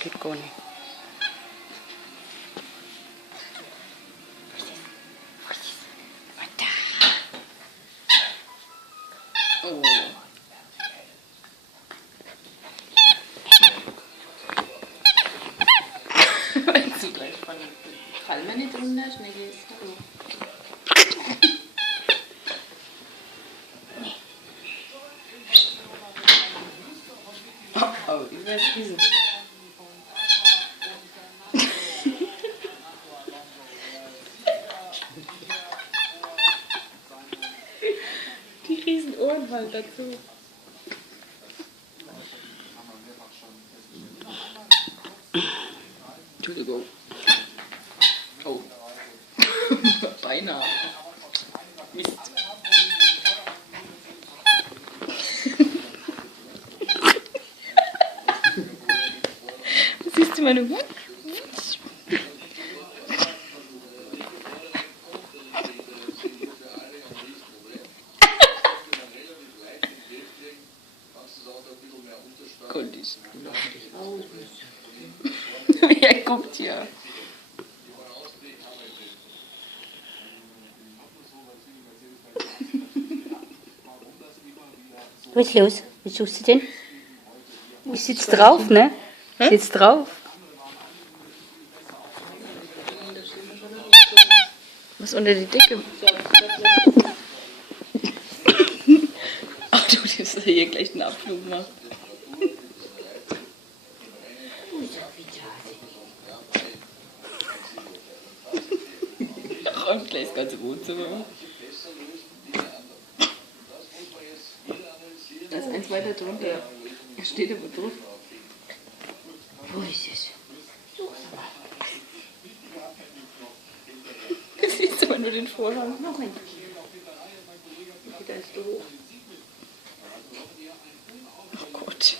geht gar nicht. Oh. Wenn sie gleich fallen wir nicht runter, schnell geht's. Hallo. Oh, über das Riesen. Die riesen Ohren halt dazu. Entschuldigung. Oh. Beinahe. Mist. Siehst du meine Hut? Konnte ich. Er guckt ja. Was ist los? Was suchst du denn? Ich sitze drauf, ne? Ich sitze drauf. Was unter die Decke? Ach du, dass er hier gleich einen Abflug macht. Er räumt gleich das ganze Wohnzimmer. Da ist eins weiter drunter. Er steht aber drauf. Wo ist es? Du siehst aber nur den Vorhang. Moment. Da ist du hoch. Oh Gott.